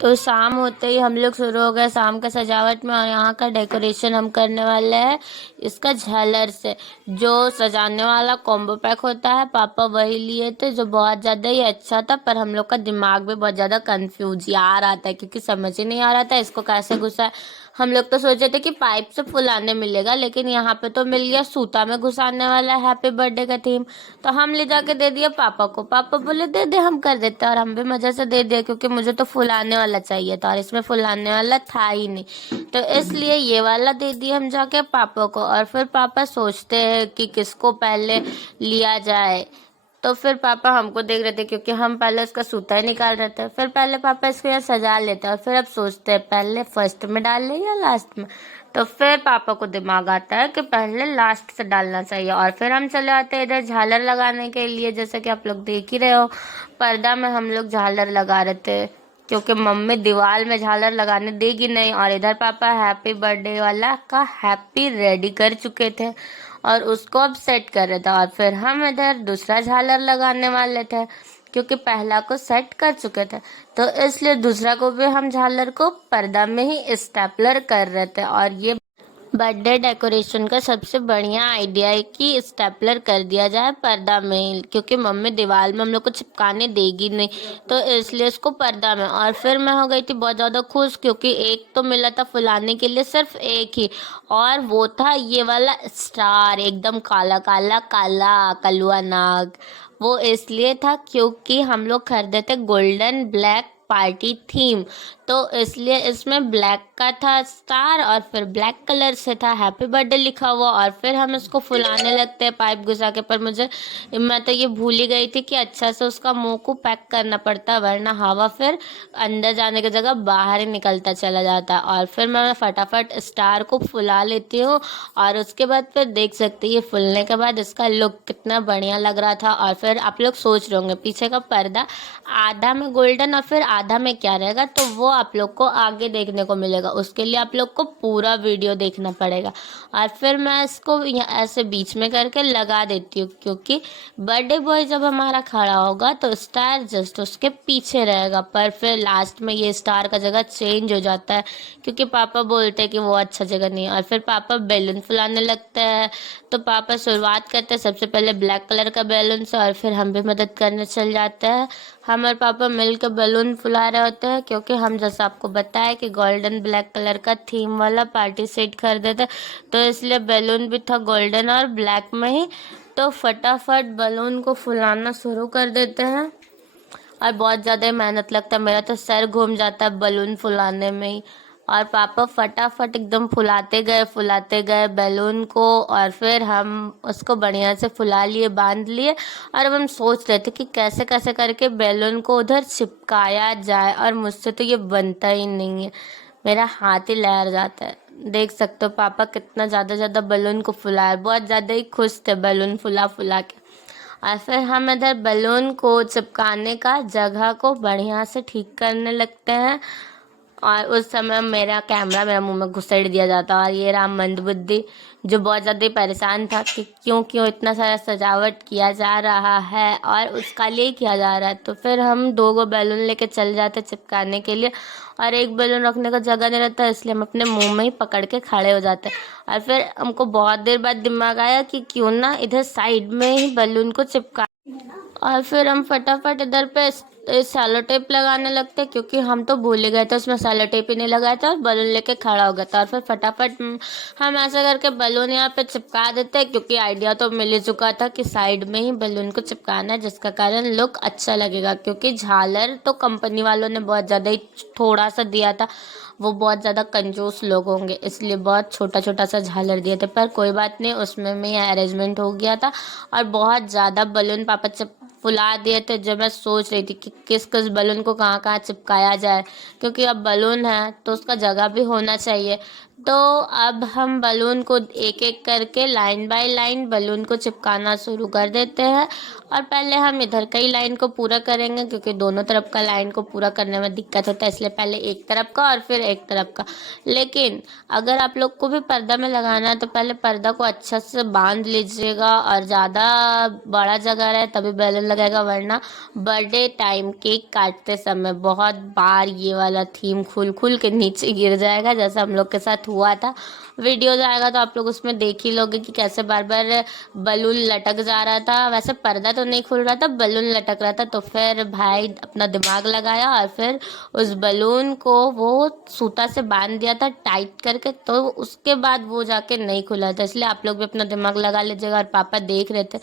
तो शाम होते ही हम लोग शुरू हो गए शाम का सजावट में। और यहाँ का डेकोरेशन हम करने वाले हैं इसका झालर से। जो सजाने वाला कॉम्बो पैक होता है पापा वही लिए थे, जो बहुत ज़्यादा ही अच्छा था। पर हम लोग का दिमाग भी बहुत ज़्यादा कंफ्यूज आ रहा था क्योंकि समझ ही नहीं आ रहा था इसको कैसे घुसा। हम लोग तो सोचे थे कि पाइप से फुलाने मिलेगा, लेकिन यहाँ पे तो मिल गया सूता में घुसाने वाला हैप्पी बर्थडे का थीम। तो हम ले जाके दे दिया पापा को। पापा बोले दे दे हम कर देते हैं, और हम भी मजे से दे दिया क्योंकि मुझे तो फुलाने वाला चाहिए था और इसमें फुलाने वाला था ही नहीं। तो इसलिए ये वाला दे दिया हम जाके पापा को। और फिर पापा सोचते हैं कि किसको पहले लिया जाए। तो फिर पापा हमको देख रहे थे क्योंकि हम पहले उसका सूता ही निकाल रहे थे। फिर पहले पापा इसको यहाँ सजा लेते हैं और फिर अब सोचते हैं पहले फर्स्ट में डाल ले या लास्ट में। तो फिर पापा को दिमाग आता है कि पहले लास्ट से डालना चाहिए। और फिर हम चले आते हैं इधर झालर लगाने के लिए। जैसे कि आप लोग देख ही रहे हो, पर्दा में हम लोग झालर लगा रहे थे क्योंकि मम्मी दीवार में झालर लगाने देगी नहीं। और इधर पापा हैप्पी बर्थडे वाला का हैप्पी रेडी कर चुके थे और उसको अब सेट कर रहे थे। और फिर हम इधर दूसरा झालर लगाने वाले थे क्योंकि पहला को सेट कर चुके थे। तो इसलिए दूसरा को भी हम झालर को पर्दा में ही स्टेपलर कर रहे थे। और ये बर्थडे डेकोरेशन का सबसे बढ़िया आइडिया है कि स्टेपलर कर दिया जाए पर्दा में, क्योंकि मम्मी दीवार में हम लोग को चिपकाने देगी नहीं। तो इसलिए इसको पर्दा में। और फिर मैं हो गई थी बहुत ज़्यादा खुश क्योंकि एक तो मिला था फुलाने के लिए सिर्फ एक ही, और वो था ये वाला स्टार एकदम काला काला काला कलुआ नाग। वो इसलिए था क्योंकि हम लोग खरीदे थे गोल्डन ब्लैक पार्टी थीम। तो इसलिए इसमें ब्लैक का था स्टार और फिर ब्लैक कलर से था हैप्पी बर्थडे लिखा हुआ। और फिर हम इसको फुलाने लगते हैं पाइप घुसा के। पर मैं तो ये भूल ही गई थी कि अच्छा से उसका मुंह को पैक करना पड़ता है, वरना हवा फिर अंदर जाने की जगह बाहर ही निकलता चला जाता है। और फिर मैं फटाफट स्टार को फुला लेती हूँ। और उसके बाद फिर देख सकते हैं फुलने के बाद इसका लुक कितना बढ़िया लग रहा था। और फिर आप लोग सोच रहे होंगे पीछे का पर्दा आधा में गोल्डन और फिर आधा में क्या रहेगा, तो वो आप लोग को आगे देखने को मिलेगा। उसके लिए आप लोग को पूरा वीडियो देखना पड़ेगा। और फिर मैं इसको ऐसे बीच में करके लगा देती हूँ क्योंकि बर्थडे बॉय जब हमारा खड़ा होगा तो स्टार जस्ट उसके पीछे रहेगा। पर फिर लास्ट में ये स्टार का जगह चेंज हो जाता है क्योंकि पापा बोलते हैं कि वो अच्छा जगह नहीं है। और फिर पापा बैलून फुलाने लगते हैं। तो पापा शुरुआत करते हैं सबसे पहले ब्लैक कलर का बैलून से, और फिर हम भी मदद करने चल जाते हैं। हम और पापा मिलकर बैलून फुला रहे होते हैं क्योंकि हम जैसा आपको बताया कि गोल्डन ब्लैक कलर का थीम वाला पार्टी सेट खरीदे थे, तो इसलिए बैलून भी था गोल्डन और ब्लैक में ही। तो फटाफट बैलून को फुलाना शुरू कर देते हैं और बहुत ज़्यादा मेहनत लगता है। मेरा तो सर घूम जाता है बैलून फुलाने में ही। और पापा फटाफट एकदम फुलाते गए बैलून को। और फिर हम उसको बढ़िया से फुला लिए, बांध लिए। और अब हम सोच रहे थे कि कैसे कैसे करके बैलून को उधर चिपकाया जाए, और मुझसे तो ये बनता ही नहीं है, मेरा हाथ ही लहर जाता है। देख सकते हो पापा कितना ज़्यादा बैलून को फुलाया, बहुत ज़्यादा ही खुश थे बैलून फुला फुला के। और फिर हम इधर बैलून को चिपकाने का जगह को बढ़िया से ठीक करने लगते हैं। और उस समय मेरा कैमरा मेरा मुंह में घुसेड़ दिया जाता। और ये राम मंदबुद्धि जो बहुत ज़्यादा ही परेशान था कि क्यों क्यों इतना सारा सजावट किया जा रहा है और उसका लिए किया जा रहा है। तो फिर हम दो गो बैलून लेके चल जाते चिपकाने के लिए, और एक बैलून रखने का जगह नहीं रहता, इसलिए हम अपने मुंह में ही पकड़ के खड़े हो जाते हैं। और फिर हमको बहुत देर बाद दिमाग आया कि क्यों ना इधर साइड में ही बैलून को चिपका। और फिर हम फटाफट इधर पे सेलो टेप लगाने लगते क्योंकि हम तो भूल ही गए थे उसमें सेलो टेप ही नहीं लगाया था और बलून लेके खड़ा हो गया था। और फिर फटाफट हम ऐसा करके बलून यहाँ पे चिपका देते क्योंकि आइडिया तो मिल ही चुका था कि साइड में ही बलून को चिपकाना है, जिसका कारण लुक अच्छा लगेगा। क्योंकि झालर तो कंपनी वालों ने बहुत ज़्यादा ही थोड़ा सा दिया था, वो बहुत ज़्यादा कंजूस लोग होंगे इसलिए बहुत छोटा छोटा सा झालर दिए थे। पर कोई बात नहीं, उसमें में अरेंजमेंट हो गया था। और बहुत ज़्यादा बलून पापा फुला दिए थे। जब मैं सोच रही थी कि किस किस बलून को कहाँ कहाँ चिपकाया जाए, क्योंकि अब बलून है तो उसका जगह भी होना चाहिए। तो अब हम बलून को एक एक करके लाइन बाय लाइन बलून को चिपकाना शुरू कर देते हैं। और पहले हम इधर का ही लाइन को पूरा करेंगे, क्योंकि दोनों तरफ का लाइन को पूरा करने में दिक्कत होता है, इसलिए पहले एक तरफ का और फिर एक तरफ का। लेकिन अगर आप लोग को भी पर्दा में लगाना है तो पहले पर्दा को अच्छा से बांध लीजिएगा, और ज़्यादा बड़ा जगह रहे तभी बैलून लगाएगा, वरना बर्थडे टाइम केक काटते समय बहुत बार ये वाला थीम खुल खुल के नीचे गिर जाएगा, जैसा हम लोग के साथ हुआ था। वीडियो जाएगा तो आप लोग उसमें देख ही लोगे कि कैसे बार बार बलून लटक जा रहा था। वैसे पर्दा तो नहीं खुल रहा था, बलून लटक रहा था। तो फिर भाई अपना दिमाग लगाया और फिर उस बलून को वो सूता से बांध दिया था टाइट करके, तो उसके बाद वो जाके नहीं खुला था। इसलिए आप लोग भी अपना दिमाग लगा लीजिएगा। और पापा देख रहे थे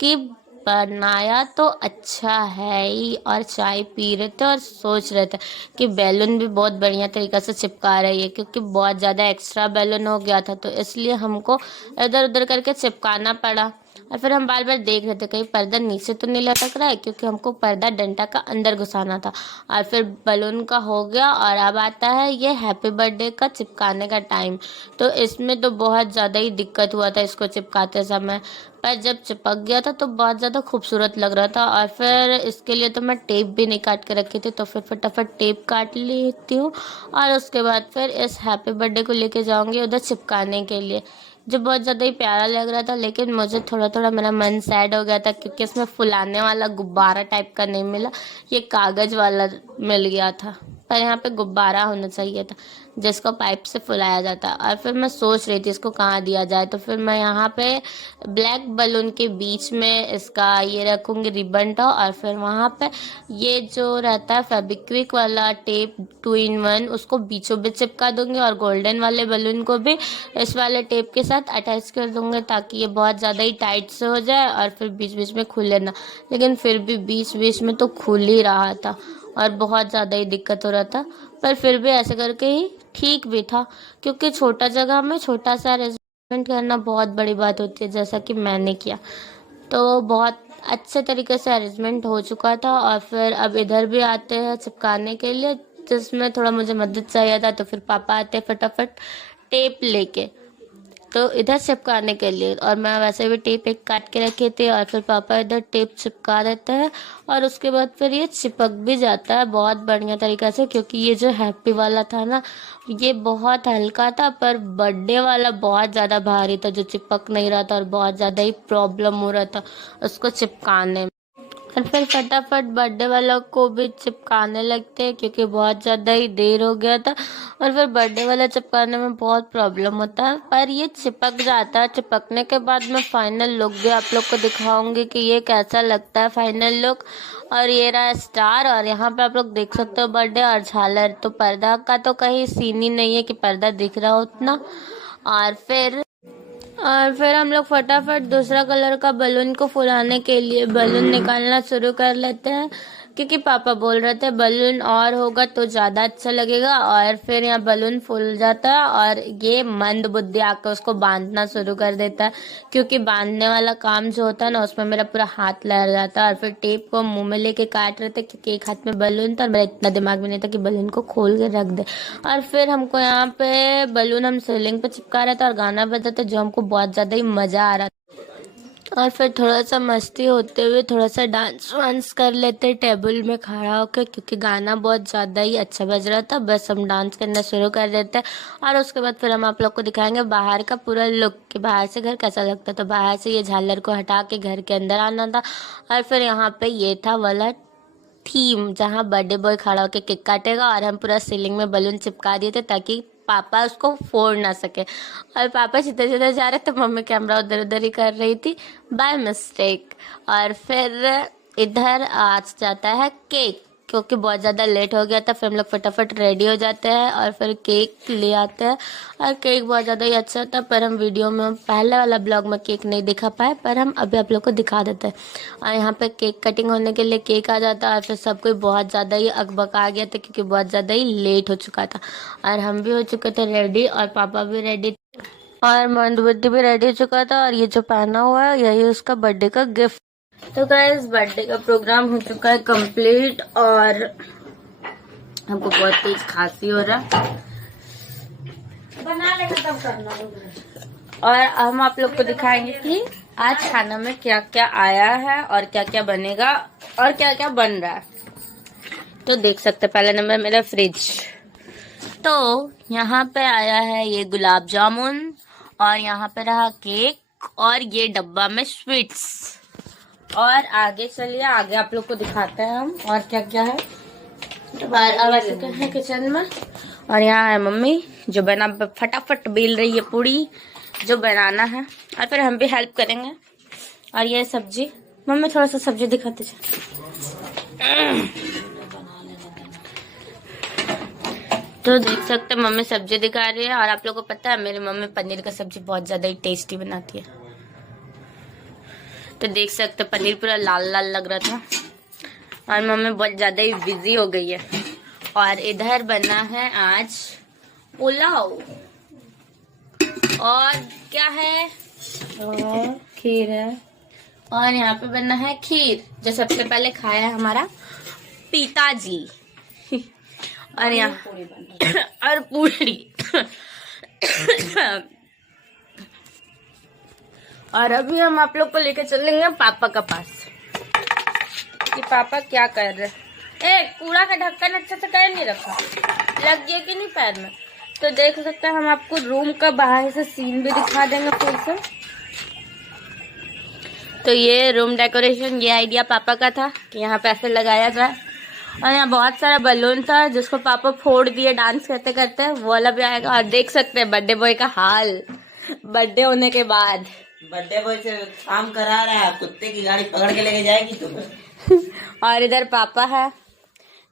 कि बनाया तो अच्छा है ही, और चाय पी रहे थे और सोच रहे थे कि बैलून भी बहुत बढ़िया तरीक़ा से चिपका रही है, क्योंकि बहुत ज़्यादा एक्स्ट्रा बैलून हो गया था, तो इसलिए हमको इधर उधर करके चिपकाना पड़ा। और फिर हम बार बार देख रहे थे कहीं पर्दा नीचे तो नहीं लटक रहा है, क्योंकि हमको पर्दा डंडा का अंदर घुसाना था। और फिर बलून का हो गया, और अब आता है ये हैप्पी बर्थडे का चिपकाने का टाइम। तो इसमें तो बहुत ज़्यादा ही दिक्कत हुआ था इसको चिपकाते समय, पर जब चिपक गया था तो बहुत ज़्यादा खूबसूरत लग रहा था। और फिर इसके लिए तो मैं टेप भी नहीं काट के रखी थी, तो फिर फटाफट टेप काट लेती हूँ, और उसके बाद फिर इस हैप्पी बर्थडे को लेके जाऊँगी उधर चिपकाने के लिए, जो बहुत ज़्यादा ही प्यारा लग रहा था। लेकिन मुझे थोड़ा थोड़ा मेरा मन सैड हो गया था, क्योंकि इसमें फुलाने वाला गुब्बारा टाइप का नहीं मिला, ये कागज़ वाला मिल गया था। पर यहाँ पे गुब्बारा होना चाहिए था जिसको पाइप से फुलाया जाता। और फिर मैं सोच रही थी इसको कहाँ दिया जाए, तो फिर मैं यहाँ पे ब्लैक बलून के बीच में इसका ये रखूँगी रिबन का, और फिर वहाँ पे ये जो रहता है फेविक्विक वाला टेप 2 in 1 उसको बीचों बीच चिपका दूंगी, और गोल्डन वाले बलून को भी इस वाले टेप के साथ अटैच कर दूंगी, ताकि ये बहुत ज़्यादा ही टाइट से हो जाए और फिर बीच बीच में खुले ना। लेकिन फिर भी बीच बीच में तो खुल ही रहा था और बहुत ज़्यादा ही दिक्कत हो रहा था, पर फिर भी ऐसे करके ही ठीक भी था, क्योंकि छोटा जगह में छोटा सा अरेंजमेंट करना बहुत बड़ी बात होती है, जैसा कि मैंने किया। तो बहुत अच्छे तरीके से अरेंजमेंट हो चुका था। और फिर अब इधर भी आते हैं चिपकाने के लिए, जिसमें थोड़ा मुझे मदद चाहिए था, तो फिर पापा आते फटाफट टेप लेके तो इधर चिपकाने के लिए, और मैं वैसे भी टेप एक काट के रखी थी, और फिर पापा इधर टेप चिपका देते हैं, और उसके बाद फिर ये चिपक भी जाता है बहुत बढ़िया तरीक़ा से। क्योंकि ये जो हैप्पी वाला था ना, ये बहुत हल्का था, पर बर्थडे वाला बहुत ज़्यादा भारी था, जो चिपक नहीं रहा था, और बहुत ज़्यादा ही प्रॉब्लम हो रहा था उसको चिपकाने में। और फिर फटाफट बर्थडे वाला को भी चिपकाने लगते हैं, क्योंकि बहुत ज़्यादा ही देर हो गया था। और फिर बर्थडे वाला चिपकाने में बहुत प्रॉब्लम होता है, पर ये चिपक जाता है। चिपकने के बाद मैं फाइनल लुक भी आप लोग को दिखाऊंगी कि ये कैसा लगता है फाइनल लुक। और ये रहा स्टार, और यहाँ पे आप लोग देख सकते हो बर्थडे और झालर। तो पर्दा का तो कहीं सीन ही नहीं है कि पर्दा दिख रहा हो उतना। और फिर हम लोग फटाफट दूसरा कलर का बलून को फुलाने के लिए बलून निकालना शुरू कर लेते हैं, क्योंकि पापा बोल रहे थे बलून और होगा तो ज़्यादा अच्छा लगेगा। और फिर यहाँ बलून फूल जाता है, और ये मंद बुद्धि आकर उसको बांधना शुरू कर देता है, क्योंकि बांधने वाला काम जो होता है ना, उसमें मेरा पूरा हाथ लहर जाता है। और फिर टेप को मुंह में लेके काट रहे थे, क्योंकि एक हाथ में बलून था और मेरा इतना दिमाग में नहीं था कि बलून को खोल के रख दे। और फिर हमको यहाँ पे बलून हम सीलिंग पे चिपका रहे थे और गाना बजा था, जो हमको बहुत ज़्यादा ही मज़ा आ रहा था। और फिर थोड़ा सा मस्ती होते हुए थोड़ा सा डांस वांस कर लेते टेबल में खड़ा होकर, क्योंकि गाना बहुत ज़्यादा ही अच्छा बज रहा था। बस हम डांस करना शुरू कर देते हैं, और उसके बाद फिर हम आप लोग को दिखाएंगे बाहर का पूरा लुक कि बाहर से घर कैसा लगता है। तो बाहर से ये झालर को हटा के घर के अंदर आना था। और फिर यहाँ पे ये था वाला थीम जहाँ बर्थडे बॉय खड़ा होकर केक काटेगा, और हम पूरा सीलिंग में बलून चिपका दिए थे ताकि पापा उसको फोड़ ना सके। और पापा सीधे सीधे जा रहे थे, मम्मी कैमरा उधर उधर ही कर रही थी बाय मिस्टेक। और फिर इधर आ जाता है केक, क्योंकि बहुत ज़्यादा लेट हो गया था। फिर हम लोग फटाफट रेडी हो जाते हैं और फिर केक ले आते हैं। और केक बहुत ज़्यादा ही अच्छा था, पर हम वीडियो में पहले वाला ब्लॉग में केक नहीं दिखा पाए, पर हम अभी आप लोग को दिखा देते हैं। और यहाँ पे केक कटिंग होने के लिए केक आ जाता है, और फिर सब कोई बहुत ज़्यादा ही अकबक आ गया था, क्योंकि बहुत ज़्यादा ही लेट हो चुका था। और हम भी हो चुके थे रेडी, और पापा भी रेडी, और मंदबुद्धि भी रेडी हो चुका था। और ये जो पहना हुआ है यही उसका बर्थडे का गिफ्ट। तो गाइस बर्थडे का प्रोग्राम हो चुका है कंप्लीट, और हमको बहुत तेज खांसी हो रहा है। बना लेगा तब करना। और हम आप लोग को दिखाएंगे कि आज खाना में क्या क्या आया है और क्या क्या बनेगा और क्या क्या बन रहा है। तो देख सकते हैं पहला नंबर मेरा फ्रिज। तो यहाँ पे आया है ये गुलाब जामुन और यहाँ पे रहा केक और ये डब्बा में स्वीट्स। और आगे चलिए, आगे आप लोग को दिखाते हैं हम और क्या क्या है। अब आ चुके हैं किचन में और यहाँ है मम्मी जो बना फटाफट बेल रही है पूड़ी जो बनाना है, और फिर हम भी हेल्प करेंगे। और ये सब्जी, मम्मी थोड़ा सा सब्जी दिखाते चल। तो देख सकते हैं मम्मी सब्जी दिखा रही है। और आप लोगों को पता है मेरी मम्मी पनीर का सब्जी बहुत ज्यादा ही टेस्टी बनाती है। तो देख सकते हैं पनीर पूरा लाल लाल लग रहा था और मम्मी बहुत ज्यादा ही बिजी हो गई है। और इधर बना है आज पुलाव और क्या है, और खीर है। और यहाँ पे बना है खीर जो सबसे पहले खाया है हमारा पिताजी। और यहाँ और पूरी। और अभी हम आप लोग को लेकर चलेंगे पापा का पास कि पापा क्या कर रहे हैं। कूड़ा का ढक्कन अच्छा से कर नहीं रखा, लग गया कि नहीं पैर में। तो देख सकते हैं हम आपको रूम का बाहर से सीन भी दिखा देंगे फिर से। तो ये रूम डेकोरेशन, ये आइडिया पापा का था कि यहाँ पे ऐसे लगाया जाए। और यहाँ बहुत सारा बलून था जिसको पापा फोड़ दिए डांस करते करते, वो वाला भी आएगा। और देख सकते हैं बर्थडे बॉय का हाल बर्थडे होने के बाद। बर्थडे बॉय से काम करा रहा है, कुत्ते की गाड़ी पकड़ के लेके जाएगी तुम्हें। और इधर पापा है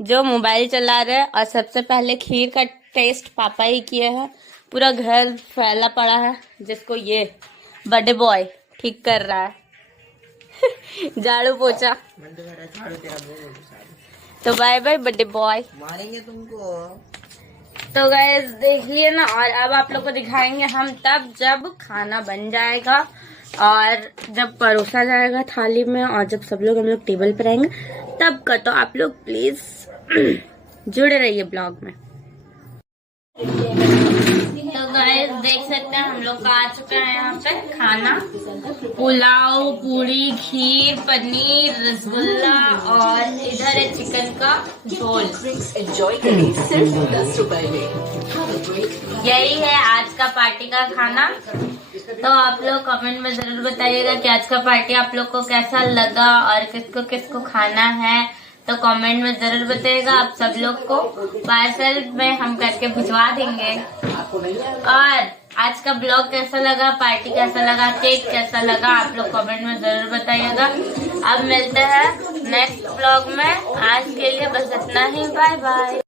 जो मोबाइल चला रहे हैं। और सबसे पहले खीर का टेस्ट पापा ही किए हैं। पूरा घर फैला पड़ा है जिसको ये बर्थडे बॉय ठीक कर रहा है। झाड़ू पोछा। तो बाय बाय बर्थडे बॉय, मारेंगे तुमको। तो गाइस देख लिए ना। और अब आप लोग को दिखाएंगे हम तब जब खाना बन जाएगा और जब परोसा जाएगा थाली में और जब सब लोग हम लोग टेबल पर आएंगे तब का। तो आप लोग प्लीज जुड़े रहिए ब्लॉग में। तो गाइस देख सकते हैं हम लोग का आ चुका है यहाँ पे खाना, पुलाव, पूरी, खीर, पनीर, रसगुल्ला और इधर है चिकन का झोल। यही है आज का पार्टी का खाना। तो आप लोग कमेंट में जरूर बताइएगा कि आज का पार्टी आप लोग को कैसा लगा और किसको किसको खाना है। तो कमेंट में जरूर बताइएगा। आप सब लोग को पार्सल में हम करके भिजवा देंगे। और आज का ब्लॉग कैसा लगा, पार्टी कैसा लगा, केक कैसा लगा, आप लोग कमेंट में जरूर बताइएगा। अब मिलते हैं नेक्स्ट ब्लॉग में। आज के लिए बस इतना ही, बाय बाय।